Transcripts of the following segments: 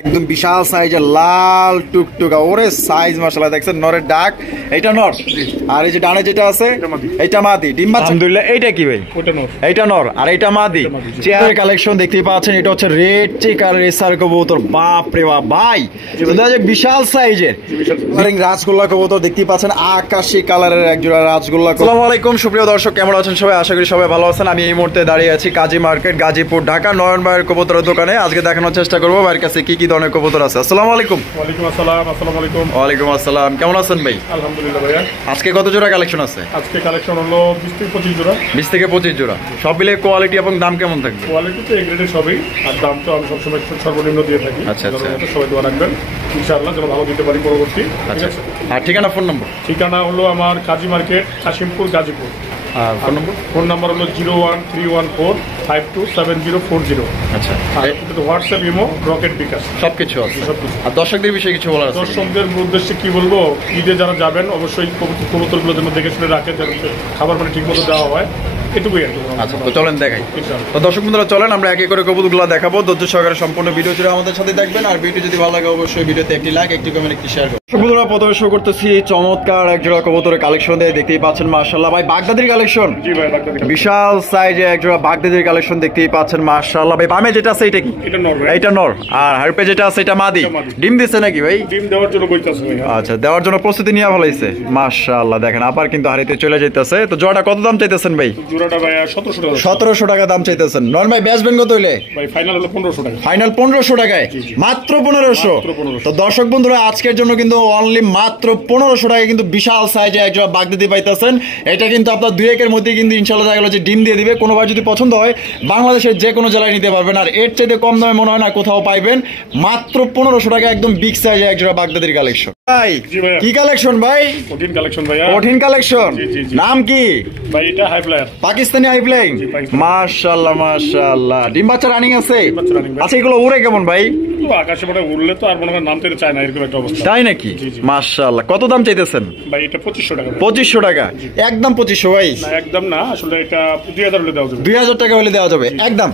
একদম বিশাল সাইজের লাল টুকটুকা ওরে সাইজ মাশাআল্লাহ দেখছেন নরের ডাক এটা নর আর এই যে ডানে যেটা আছে এটা মাদি ডিম বাচ্চা আলহামদুলিল্লাহ এইটা কি ভাই ওটা নর এইটা নর আর এটা মাদি চেয়ারের কালেকশন দেখতেই পাচ্ছেন এটা হচ্ছে রেড চেকার রেসার কবুতর বাপ রে বাপ ভাই এটা যে বিশাল সাইজের রাজগোল্লা কবুতর দেখতেই পাচ্ছেন আকাশী কালারের এক জোড়া রাজগোল্লা। আসসালামু আলাইকুম সুপ্রিয় দর্শক, কেমন আছেন সবাই? আশা করি সবাই ভালো আছেন। আমি এই মুহূর্তে দাঁড়িয়ে আছি কাজী মার্কেট গাজীপুর ঢাকা নয়ন ভাইয়ের কবুতরের দোকানে। আজকে দেখানোর চেষ্টা করবো ভাইয়ের কাছে কি কি ধরনের কবুতর আছে। আসসালামু আলাইকুম। ওয়ালাইকুম আসসালাম। আসসালামু আলাইকুম। ওয়ালাইকুম আসসালাম। কেমন আছেন ভাই? আলহামদুলিল্লাহ ভাইয়া। আজকে কত জোড়া কালেকশন আছে? আজকে কালেকশন হলো 20 থেকে 25 জোড়া। 20 থেকে 25 জোড়া। সব মিলে কোয়ালিটি এবং দাম কেমন থাকবে? কোয়ালিটি তো এ গ্রেডের সবই, আর দাম তো আমি সবসময় সর্বনিম্ন দিয়ে থাকি। আচ্ছা আচ্ছা, সবাই দোয়া রাখবেন ইনশাআল্লাহ যেন ভালো দিতে পারি পরবর্তী। আচ্ছা, আর ঠিকানা ফোন নম্বর? ঠিকানা হলো আমার কাজী মার্কেট কাশিমপুর গাজীপুর। আর ফোন নাম্বার হলো 01314527040। আচ্ছা, হোয়াটসঅ্যাপ ইমো রকেট বিকাশ সবকিছু আছে। আর দর্শকদের বিষয়ে কিছু বলার আছে? দর্শকদের উদ্দেশ্যে কি বলবো, ঈদে যারা যাবেন অবশ্যই কবুতরগুলো যেন দেখে শুনে রাখেন, যেন খাবার পানি ঠিক মতো দেওয়া হয়, এটুকুই আর কি। আচ্ছা, তো চলেন দেখাই। তো দর্শক বন্ধুরা চলেন আমরা একে করে কবুতরগুলো দেখাবো। ধৈর্য সহকারে সম্পূর্ণ ভিডিও জুড়ে আমাদের সাথে দেখবেন। আর ভিডিও যদি ভালো লাগে অবশ্যই ভিডিওতে একটি লাইক, একটি কমেন্ট, একটি শেয়ার করুন। দর্শক বন্ধুরা প্রথমে শুরু করতেছি চমৎকার এক জোড়া কবুতরের কালেকশন দিয়ে। দেখতেই পাচ্ছেন মাশাআল্লাহ ভাই বাগদাদির কালেকশন। জি ভাই, বাগদাদি বিশাল সাইজে এক জোড়া বাগদাদির কালেকশন দেখতেই পাচ্ছেন মাশাআল্লাহ ভাই। বামে যেটা আছে এটা কি? এটা নর ভাই। এটা নর। আর হারপে যেটা আছে এটা মাদি। ডিম দিছে নাকি ভাই? ডিম দেওয়ার জন্য কইতাছে ভাই। আচ্ছা, দেওয়ার জন্য প্রস্তুতি নিয়ে ফেলাইছে মাশাআল্লাহ। দেখেন আবার কিন্তু হারিতে চলে যাইতেছে। তো জোড়াটা কত দাম চাইতেছেন ভাই? জোড়াটা ভাই 1700 টাকা। 1700 টাকা দাম চাইতেছেন। নর ভাই বেচবেন কত হইলে? ভাই ফাইনাল হলো 1500 টাকা। ফাইনাল 1500 টাকায়? মাত্র 1500। তো দর্শক বন্ধুরা আজকের জন্য কিন্তু অনলি মাত্র 1500 টাকায় কিন্তু বিশাল সাইজে এক জোড়া বাগদাদি পাইতেছেন। এটা কিন্তু আপনার 2-1 মধ্যে কিন্তু ইনশাআল্লাহ দেখা গেল যে ডিম দিয়ে দিবে। কোনো ভাই যদি পছন্দ হয় বাংলাদেশের যে কোনো জেলায় নিতে পারবেন। আর এর চাইতে কম দামে মনে হয় না কোথাও পাইবেন। মাত্র 1500 টাকা একদম বিগ সাইজে এক জোড়া বাগদাদির কালেকশন। ভাই কি কালেকশন ভাই? কঠিন কালেকশন ভাইয়া। কঠিন কালেকশন। নাম কি ভাই? এটা high flyer, Pakistani high flying. মাশাআল্লাহ মাশাআল্লাহ। ডিম বাচ্চা রানিং আছে? আচ্ছা, এগুলো উড়ে কেমন ভাই? তো আকাশে পড়ে উড়লে তো আর মনে হয় নামতে চায় না, এরকম একটা অবস্থা। তাই নাকি? মাশাআল্লাহ। কত দাম চাইতেছেন ভাই? এটা 2500 টাকা। 2500 টাকা? একদম 2500 ভাই? না একদম না, আসলে এটা 2000 হলে দেওয়া যাবে। 2000 টাকা হলে দেওয়া যাবে একদম।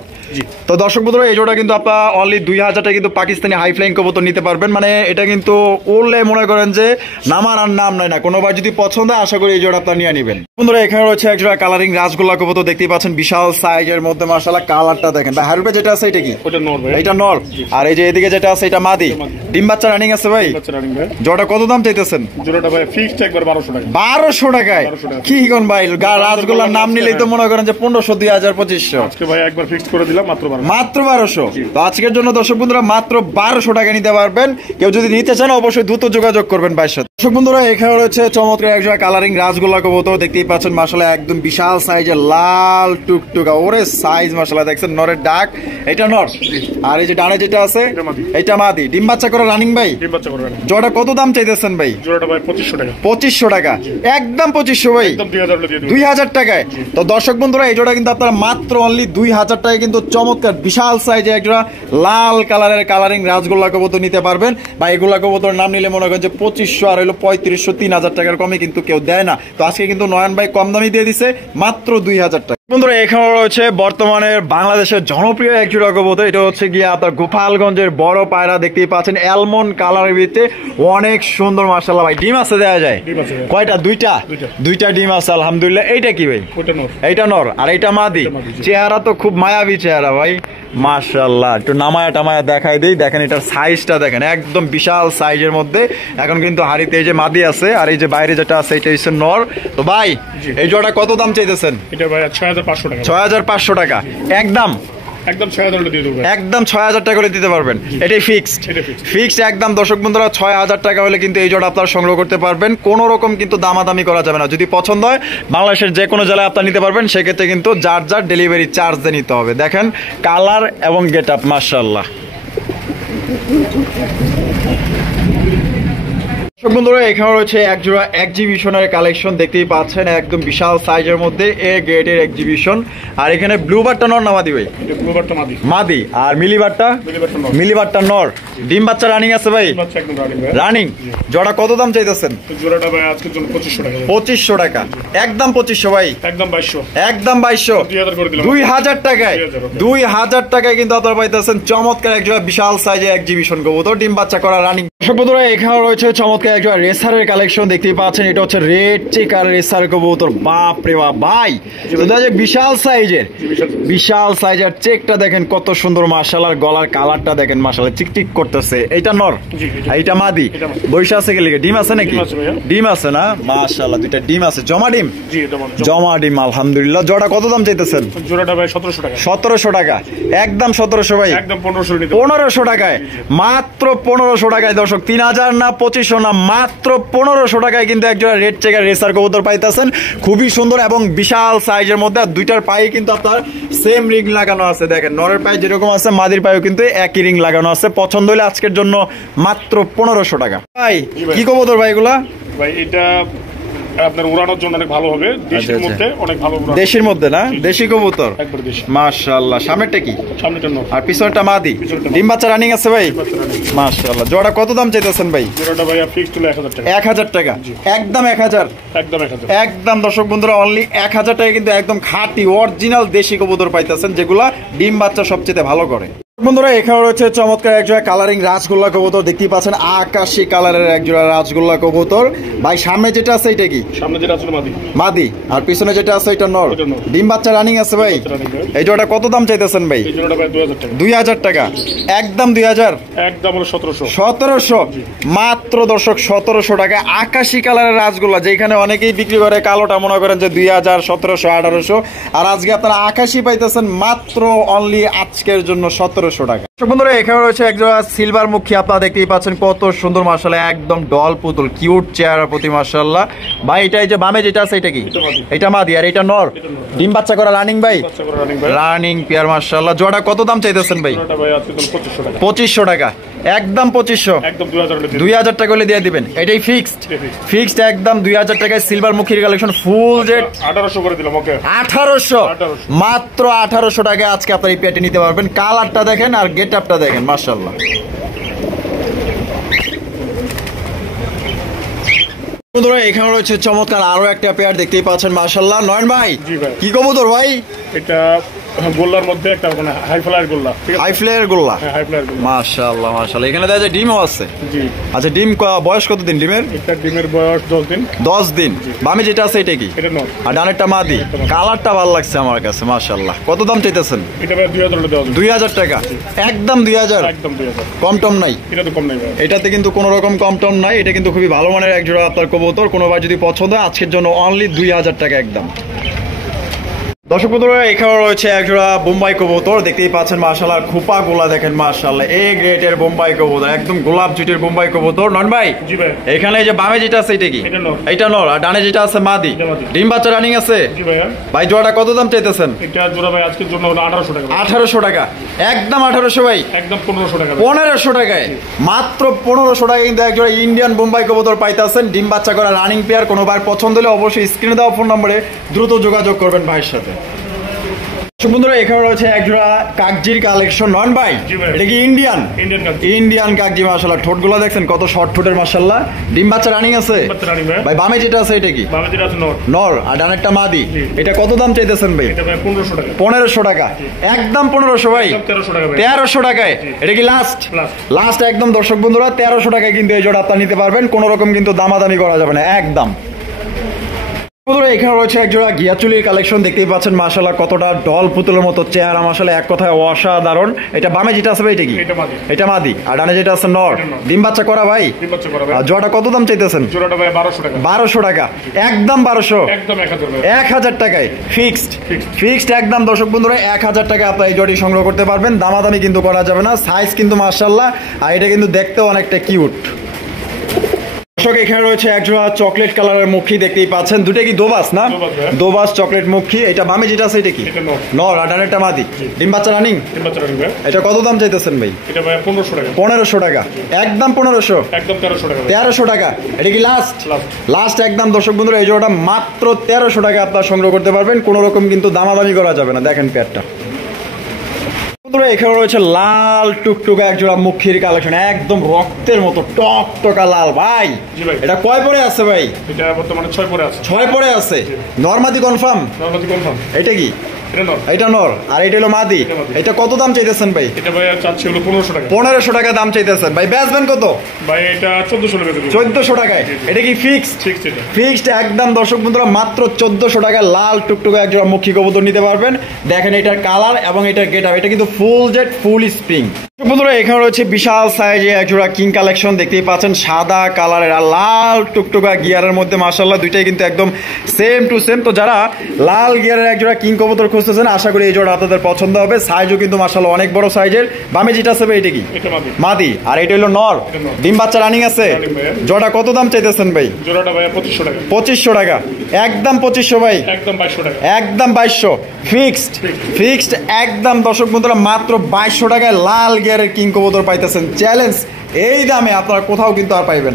তো দর্শক বন্ধুরা এই জোড়া কিন্তু আপনারা অনলি 2000 টাকা কিন্তু পাকিস্তানি হাই ফ্লাইং কবুতর নিতে পারবেন। মানে এটা কিন্তু উড়লে মনে করেন যে নামার আর নাম নাই না। কোনোবার যদি পছন্দ হয় আশা করি এই জোড়া আপনারা নিয়ে নেবেন। বন্ধুরা এখানে রয়েছে এক জোড়া কালারিং রাজগোল্লা কবুতর দেখতেই পাচ্ছেন বিশাল সাইজের মধ্যে মাশাআল্লাহ। কালারটা দেখেন ভাই। হারপে যেটা আছে এটা কি? ওটা নর ভাই। এটা নর। আর এই যে এদিকে যেটা আছে এটা মাদি। ডিম বাচ্চা রানিং আছে ভাই? বাচ্চা রানিং ভাই। জোড়া কত দাম চাইতেছেন? জোড়াটা ভাই ফিক্সড একবার 1200 টাকা। 1200 টাকায়? কি কোন ভাই, রাজগোল্লার নাম নিলেই তো মনে করেন যে 1500, 2000, 2500। আজকে ভাই একবার ফিক্সড করে দিলাম মাত্র 1200। মাত্র 1200। তো আজকের জন্য দর্শক বন্ধুরা মাত্র 1200 টাকা নিতে পারবেন। কেউ যদি নিতে চান অবশ্যই দ্রুত যোগাযোগ করবেন ভাইয়ের সাথে। দর্শক বন্ধুরা এখানে রয়েছে চমৎকার এক জোড়া কালারিং রাজগোল্লা কবুতর দেখতেই পাচ্ছেন মাশাআল্লাহ একদম বিশাল সাইজের লাল টুকটুকা ওরে সাইজ মাশাআল্লাহ দেখছেন নরের ডাক। এটা নর। আর এই যে ডানে যেটা আছে এটা মাদি। ডিম বাচ্চা করে রানিং ভাই? ডিম বাচ্চা করে রানিং। জোড়া কত দাম চাইতেছেন ভাই? জোড়াটা ভাই 2500 টাকা। 2500 টাকা? একদম 2500 ভাই? একদম 2000 হলে দিয়ে দেব। 2000 টাকায়? তো দর্শক বন্ধুরা এই জোড়া কিন্তু আপনারা মাত্র অনলি 2000 টাকায় কিন্তু চমৎকার বিশাল সাইজে এক জোড়া লাল কালারের কালারিং রাজগোল্লা কবুতর নিতে পারবেন। বা এগুলা কবুতর নাম নিলে মনে করেন যে 2500 আর হলো 3500, 3000 টাকার কমে কিন্তু কেউ দেয় না। তো আজকে কিন্তু নয়ন ভাই কম দামি দিয়ে দিছে মাত্র 2000 টাকা। বন্ধুরা এখানে রয়েছে বর্তমানে বাংলাদেশের জনপ্রিয় এক জোড়া কবুতর। এটা হচ্ছে গিয়ে আপনার গোপালগঞ্জের বড় পায়রা দেখতেই পাচ্ছেন অ্যালমন্ড কালারের ভিতরে অনেক সুন্দর মাশাআল্লাহ ভাই। ডিম আছে দেওয়া যায়? কয়টা? দুইটা ডিম আছে আলহামদুলিল্লাহ। এইটা কি ভাই? ওটা নর। এইটা নর। আর এইটা মাদি? চেহারা তো খুব মায়াবী চেহারা ভাই মাশাআল্লাহ। একটু নামায়া টামায়া দেখাই দিই। দেখেন এটার সাইজটা দেখেন একদম বিশাল সাইজের মধ্যে। এখন কিন্তু হাড়িতে এই যে মাদি আছে আর এই যে বাইরে যেটা আছে এটা হচ্ছে নর। তো ভাই এই জোড়া কত দাম চাইতেছেন? এটা ভাই 6500 টাকা। 6500 টাকা? একদম 6000 হলে দিয়ে দেব। একদম 6000 টাকা হলে দিতে পারবেন? এটাই ফিক্সড? ফিক্সড একদম। দর্শক বন্ধুরা 6000 টাকা হলে কিন্তু এই জোড়া আপনারা সংগ্রহ করতে পারবেন। কোনো রকম কিন্তু দামাদামি করা যাবে না। যদি পছন্দ হয় বাংলাদেশের যে কোনো জেলায় আপনারা নিতে পারবেন। সেক্ষেত্রে কিন্তু যার যার ডেলিভারি চার্জ দিয়ে নিতে হবে। দেখেন কালার এবং গেট আপ মাশাআল্লাহ। বন্ধুরা এখানে রয়েছে এক জোড়া এক্সিবিশনের কালেকশন দেখতেই পাচ্ছেন, একদম বিশাল সাইজের মধ্যে এ গ্রেডের এক্সিবিশন। আর এখানে ব্লুবারটা নর না মাদি ভাই? ব্লুবারটা মাদি। মাদি। আর মিলিবারটা? মিলিবারটা নর। ডিম বাচ্চা রানিং আছে ভাই? রানিং। জোড়া কত দাম চাইতেছেন? জোড়াটা ভাই আজকের জন্য 2500 টাকা। 2500 টাকা একদম 2500 ভাই? একদম 2200। একদম 2200। 2000 করে দিলাম। 2000 টাকায় 2000 টাকায় কিন্তু আপনারা পাইতেছেন চমৎকার এক জোড়া বিশাল সাইজের এক্সিবিশন কবুতর, ডিম বাচ্চা করা রানিং। দর্শক বন্ধুরা এখানে রয়েছে চমৎকার এক জোড়া রেসারের কালেকশন দেখতেই পাচ্ছেন, এটা হচ্ছে রেড চেকার রেসার কবুতর। বাপ রে বাপ ভাই, বিশাল সাইজের, বিশাল সাইজের চেকটা দেখেন কত সুন্দর মাশাআল্লাহ, গলার কালারটা দেখেন মাশাআল্লাহ চিকচিক করতেছে। এইটা নর, এইটা মাদি। বৈশা আছে গেলে ডিম আছে নাকি? ডিম আছে না? মাশাআল্লাহ দুইটা ডিম আছে। জমা ডিম? জমা ডিম আলহামদুলিল্লাহ। জোড়া কত দাম চাইতেছেন? জোড়াটা ভাই 1700 টাকা। 1700 টাকা একদম 1700 ভাই? একদম 1500 1500 টাকায়, মাত্র 1500 টাকায় দর্শক। 3000 না 2500 না, মাত্র 1500 টাকায় কিন্তু একজোড়া রেড চেকার রেসার কবুতর পাইতেছেন, খুবই সুন্দর এবং বিশাল সাইজের মধ্যে। আর দুইটার পায়ে কিন্তু আপনার সেম রিং লাগানো আছে, দেখেন নরের পায়ে যেরকম আছে মাদির পায়েও কিন্তু একই রিং লাগানো আছে। পছন্দ হলে আজকের জন্য মাত্র 1500 টাকা। ভাই কি কবুতর ভাই এগুলা? ভাই এটা আপনার উড়ানোর জন্য অনেক ভালো হবে, দেশের মধ্যে অনেক ভালো। দেশের মধ্যে না? দেশি কবুতর একবার দেশি। মাশাআল্লাহ। সামনেরটা কি? সামনেটা নর আর পিছনেরটা মাদি। ডিম বাচ্চা রানিং আছে ভাই? মাশাআল্লাহ। জোড়া কত দাম চাইতেছেন ভাই? জোড়াটা ভাই ফিক্সড হলো 1000 টাকা। 1000 টাকা একদম 1000। একদম 1000 একদম দর্শক বন্ধুরা অনলি 1000 টাকা কিন্তু একদম খাঁটি অরিজিনাল দেশি কবুতর পাইতেছেন, যেগুলা ডিম বাচ্চা সবচেয়ে ভালো করে। বন্ধুরা এখানে রয়েছে চমৎকার একজোড়া কালারিং রাজগোল্লা কবুতর দেখতেই পাচ্ছেন, আকাশি কালারের একজোড়া রাজগোল্লা কবুতর। ভাই সামনে যেটা আছে এটা কি? সামনে যেটা আছে মাদি। মাদি। আর পিছনে যেটা আছে এটা নর। ডিম বাচ্চা রানিং আছে ভাই? এই জোড়াটা কত দাম চাইতেছেন ভাই? এই জোড়াটা ভাই 2000 টাকা। 2000 টাকা একদম 2000। একদম হলো 1700। 1700 মাত্র দর্শক, 1700 টাকা আকাশি কালারের রাজগোল্লা, যেখানে অনেকেই বিক্রি করে কালোটা মনে করেন যে 2000, 1700, 1800। আর আজকে আপনারা আকাশি পাইতেছেন মাত্র অনলি আজকের জন্য 1700 টাকা। বন্ধুরা এখানে রয়েছে একজোড়া সিলভার মুখী, আপনারা দেখতেই পাচ্ছেন কত সুন্দর মাশাআল্লাহ, একদম ডল পুতুল কিউট চেহারা প্রতি মাশাআল্লাহ। ভাই এটা এই যে বামে যেটা আছে এটা কি? এটা মাদি। আর এটা নর। ডিম বাচ্চা করা রানিং ভাই? রানিং পেয়ার মাশাআল্লাহ। জোড়া কত দাম চাইতেছেন ভাই? 2500 টাকা একদম 2500। একদম 2000 টাকা হলে দিয়ে দিবেন। এটাই ফিক্সড? ফিক্সড একদম 2000 টাকায় সিলভার মুখীর কালেকশন ফুল জেড। 1800 করে দিলাম। ওকে 1800 মাত্র 1800 টাকায় আজকে আপনারা এই পেয়ারটি নিতে পারবেন। কালারটা দেখেন আর গেট আপটা দেখেন মাশাআল্লাহ। বন্ধুরা এখানে রয়েছে চমৎকার আরো একটা পেয়ার দেখতেই পাচ্ছেন মাশাআল্লাহ। নয়ন ভাই কি কবুতর ভাই এটা? গোল্লার মধ্যে একটা মানে হাই ফ্লায়ার গোল্লা। ঠিক আছে, হাই ফ্লায়ার গোল্লা। হ্যাঁ হাই ফ্লায়ার গোল্লা। মাশাআল্লাহ মাশাআল্লাহ। এখানে দেখা যায় ডিমও আছে। জি। আচ্ছা ডিম বয়স কত দিন ডিমের? এটা ডিমের বয়স 10 দিন। 10 দিন। বামে যেটা আছে এটা কি? এটা নর। আর ডানেরটা মাদি। কালারটা ভালো লাগছে আমার কাছে মাশাআল্লাহ। কত দাম চাইতেছেন? এটা ভাই 2000 টাকা দেওয়া যাবে। 2000 টাকা একদম 2000। একদম 2000। কম টম নাই? এটা তো কম নাই ভাই। এটাতে কিন্তু কোনো রকম কম টম নাই। এটা কিন্তু খুবই ভালো মানের এক জোড়া আপনার কবুতর। কোনো ভাই যদি পছন্দ হয় আজকের জন্য অনলি 2000 টাকা একদম। দর্শক বন্ধুরা এখানে রয়েছে একজোড়া বোম্বাই কবুতর দেখতেই পাচ্ছেন মাশাআল্লাহ, খোপা গোলা দেখেন মাশাআল্লাহ, এ গ্রেডের বোম্বাই কবুতর, একদম গোলাপ জুটের বোম্বাই কবুতর। নন ভাই? জি ভাই। এখানে যে বামে যেটা আছে এটা কি? এটা নর। এটা নর। আর ডানে যেটা আছে মাদি। ডিম বাচ্চা রানিং আছে? জি ভাই। ভাই জোড়াটা কত দাম চাইতেছেন? এটা জোড়া ভাই আজকের জন্য হলো 1800 টাকা। 1800 টাকা একদম 1800 ভাই? একদম 1500 টাকা। 1500 টাকায় মাত্র 1500 টাকায় কিন্তু একজোড়া ইন্ডিয়ান বোম্বাই কবুতর পাইতেছেন, ডিম বাচ্চা করা রানিং পেয়ার। কোনো ভাই পছন্দ হলে অবশ্যই স্ক্রিনে দেওয়া ফোন নম্বরে দ্রুত যোগাযোগ করবেন ভাইয়ের সাথে। বন্ধুরা এখানে রয়েছে একজোড়া কাকজির কালেকশন। নন ভাই এটা কি ইন্ডিয়ান? ইন্ডিয়ান কাকজি মাশাআল্লাহ। ঠোঁটগুলো দেখছেন কত শর্ট ঠোঁটের মাশাআল্লাহ। ডিম বাচ্চা রানিং আছে? ভাই বামে যেটা আছে এটা কি? বামে যেটা আছে নর। নর। আর ডানেরটা মাদি। এটা কত দাম চাইতেছেন ভাই? এটা ভাই 1500 টাকা। 1500 টাকা একদম 1500 ভাই? 1300 টাকা ভাই। 1300 টাকায় এটা কি লাস্ট? লাস্ট একদম দর্শক বন্ধুরা 1300 টাকায় কিন্তু এই জোড়া আপনারা নিতে পারবেন, কোনো রকম কিন্তু দামাদামি করা যাবে না একদম। বন্ধুরা এখানে রয়েছে একজোড়া গিয়াচুলির কালেকশন দেখতেই পাচ্ছেন মাশাআল্লাহ, কতটা ডল পুতুলের মতো চেহারা মাশাআল্লাহ, এক কথায় অসাধারণ। এটা বামে যেটা আছে ভাই এটা কি? এটা মাদি। আর ডানে যেটা আছে নর। ডিম বাচ্চা করা ভাই? ডিম বাচ্চা করা ভাই। আর জোড়াটা কত দাম চাইতেছেন? জোড়াটা ভাই 1200 টাকা। 1200 টাকা একদম 1200। একদম 1000 টাকায় ফিক্সড। ফিক্সড একদম দর্শক বন্ধুরা 1000 টাকায় আপনারা এই জোড়ি সংগ্রহ করতে পারবেন, দামাদামি কিন্তু করা যাবে না। সাইজ কিন্তু মাশাআল্লাহ, আর এটা কিন্তু দেখতেও অনেকটা কিউট। দর্শক এখানে রয়েছে এক জোড়া চকলেট কালারের মুখী দেখতেই পাচ্ছেন, দুটো কি দোবাস না? দোবাস, হ্যাঁ। দোবাস চকলেট মুখী। এটা বামে যেটা আছে এটা কি? এটা নর। নর আর ডানেরটা মাদি। ডিম বাচ্চা রানিং। ডিম বাচ্চা রানিং ভাই। এটা কত দাম চাইতেছেন ভাই? এটা ভাই 1500 টাকা। 1500 টাকা, একদম 1500, একদম 1300 টাকা ভাই। 1300 টাকা। এটা কি লাস্ট? লাস্ট। লাস্ট একদম। দর্শক বন্ধুরা এই জোড়াটা মাত্র 1300 টাকা আপনারা সংগ্রহ করতে পারবেন, কোনো রকম কিন্তু দামাদামি করা যাবে না। দেখেন পেয়ারটা বন্ধুরা, এখানে রয়েছে লাল টুকটুকা এক জোড়া মুখির কালেকশন, একদম রক্তের মতো টকটকা লাল। ভাই জি ভাই। এটা কয় পরে আছে ভাই? এটা বর্তমানে 6 পরে আছে। 6 পরে আছে। নরমাদি কনফার্ম? নরমাদি কনফার্ম। এটা কি? এটা নর। এটা নর আর এটা হলো মাদি। এটা মাদি। এটা কত দাম চাইতেছেন ভাই? এটা ভাই চাচ্ছি হলো 1500 টাকা। 1500 টাকা দাম চাইতেছেন ভাই। বেচবেন কত? ভাই এটা 1400 টাকা দেব। 1400 টাকায়। এটা কি ফিক্সড? ঠিক আছে। ফিক্সড একদম। দর্শক বন্ধুরা মাত্র 1400 টাকায় লাল টুকটুকা এক জোড়া মুখী কবুতর নিতে পারবেন। দেখেন এটার কালার এবং এটার গেটআপ, এটা কিন্তু ফুল জেট ফুল স্প্রিং। বন্ধুরা এখানে রয়েছে বিশাল সাইজে এক জোড়া কিং কালেকশন দেখতেই পাচ্ছেন, সাদা কালারের আর লাল টুকটুকা গিয়ারের মধ্যে মাশাআল্লাহ দুইটাই কিন্তু একদম সেম টু সেম। তো যারা লাল গিয়ারের এক জোড়া কিং কবুতর খুঁজতেছেন আশা করি এই জোড়া আপনাদের পছন্দ হবে। সাইজও কিন্তু মাশাআল্লাহ অনেক বড় সাইজের। বামে যেটা আছে ভাই এটা কি? এটা মাদি। মাদি আর এটা হলো নর। এটা নর। ডিম বাচ্চা রানিং আছে। রানিং ভাই। জোড়া কত দাম চাইতেছেন ভাই? জোড়াটা ভাই 2500 টাকা। 2500 টাকা, একদম 2500 ভাই। একদম 2200 টাকা। একদম 2200 ফিক্সড। ফিক্সড একদম। দর্শক বন্ধুরা মাত্র 2200 টাকায় লাল গিয়ারের কিং কবুতর পাইতেছেন। চ্যালেঞ্জ, এই দামে আপনারা কোথাও কিন্তু আর পাইবেন।